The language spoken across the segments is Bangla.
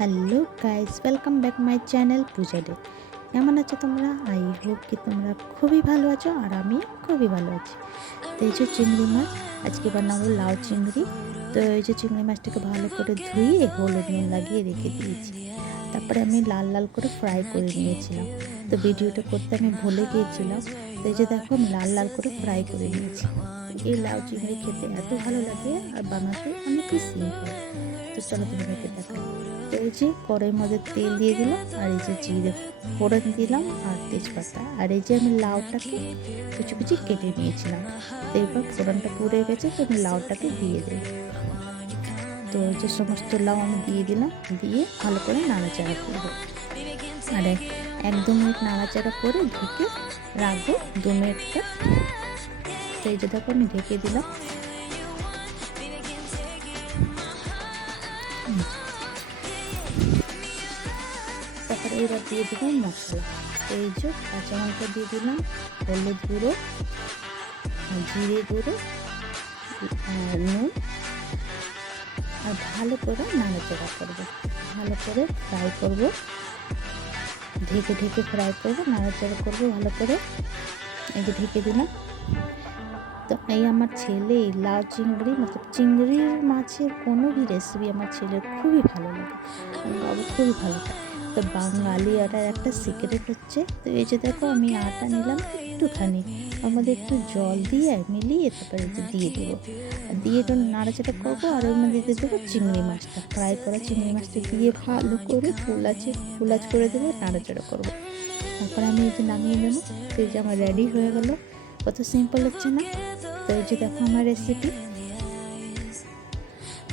Hello guys, welcome back my channel Puja day. কেমন আছো তোমরা? আই হোপ কি তোমরা খুবই ভালো আছো আর আমি খুবই ভালো আছি। তো এই যে চিংড়ি মাছ আজকে বানাবো, লাউ চিংড়ি। তো এই যে চিংড়ি মাছটাকে ভালো করে ধুয়ে হলুদ নুন লাগিয়ে রেখে দিয়েছি। তারপরে আমি লাল লাল করে ফ্রাই করে নিয়েছিলাম। তো ভিডিওটা করতে আমি ভুলে গিয়েছিলাম। তো এই যে দেখো আমি লাল লাল করে ফ্রাই করে নিয়েছি। এই লাউ চিংড়ি খেতে এত ভালো লাগে আর বানাতে অনেকই সিম্পল। তো চলো তোমাদেরকে দেখাই। তো এই যে কড়াইয়ের মধ্যে তেল দিয়ে দিলাম আর এই যে জিরে ফোড়ন দিলাম আর তেজপাতা, আর এই যে আমি লাউটাকে কুচি কুচি কেটে নিয়েছিলাম। তো এবার ফোড়নটা পুড়ে গেছে, তো আমি লাউটাকে দিয়ে দিই। তো এই যে সমস্ত লাউ আমি দিয়ে দিলাম, দিয়ে ভালো করে নাড়াচাড়া করবো। আর 1-2 মিনিট নাড়াচাড়া করে ঢেকে রাখবো 2 মিনিটটা। তো এই যে দেখো আমি ঢেকে দিলাম। তারপরে এবার দিয়ে দেবো মশলা। এই যে কাঁচা লঙ্কা দিয়ে দিলাম, হলুদ গুঁড়ো, জিরে গুঁড়ো, নুন, আর ভালো করে নাড়াচাড়া করবো। ভালো করে ফ্রাই করব, ঢেকে ঢেকে ফ্রাই করবো, নাড়াচাড়া করবো ভালো করে। এই যে ঢেকে দিলাম। তো এই আমার ছেলে এই লাউ চিংড়ি চিংড়ির মাছের কোনো ভি রেসিপি আমার ছেলের খুবই ভালো লাগে, আমার বাবু খুবই ভালো খায়। তো বাঙালি আটার একটা সিক্রেট হচ্ছে, তো এই যে দেখো আমি আটা নিলাম একটুখানি, ওর মধ্যে একটু জল দিয়ে মিলিয়ে তারপরে দিয়ে দেবো, দিয়ে একটু নাড়াচাড়া করবো। আর ওর মধ্যে দিয়ে দেবো চিংড়ি মাছটা, ফ্রাই করা চিংড়ি মাছটা দিয়ে ভালো করে ফুলাচ করে দেবো, নাড়াচাড়া করবো। তারপরে আমি এই যে নামিয়ে নেবো। তো এই যে আমার রেডি হয়ে গেলো। কত সিম্পল হচ্ছে না? তো এই যে দেখো আমার রেসিপি।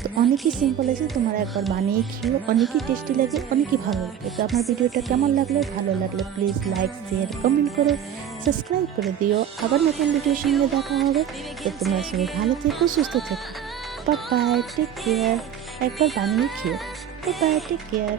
তো অনেকই সিম্পল আছে, তোমরা একবার বানিয়ে খেও, অনেকই টেস্টি লাগে, অনেকই ভালো লাগে। তো আমার ভিডিওটা কেমন লাগলো? ভালো লাগলে প্লিজ লাইক, শেয়ার, কমেন্ট করো, সাবস্ক্রাইব করে দিও। আবার নতুন ভিডিওর সঙ্গে দেখা হবে। তো তোমরা সবাই ভালো থেকো, সুস্থ থেকো। Bye bye, take care. একবার বানিয়ে খেও। Bye bye, take care.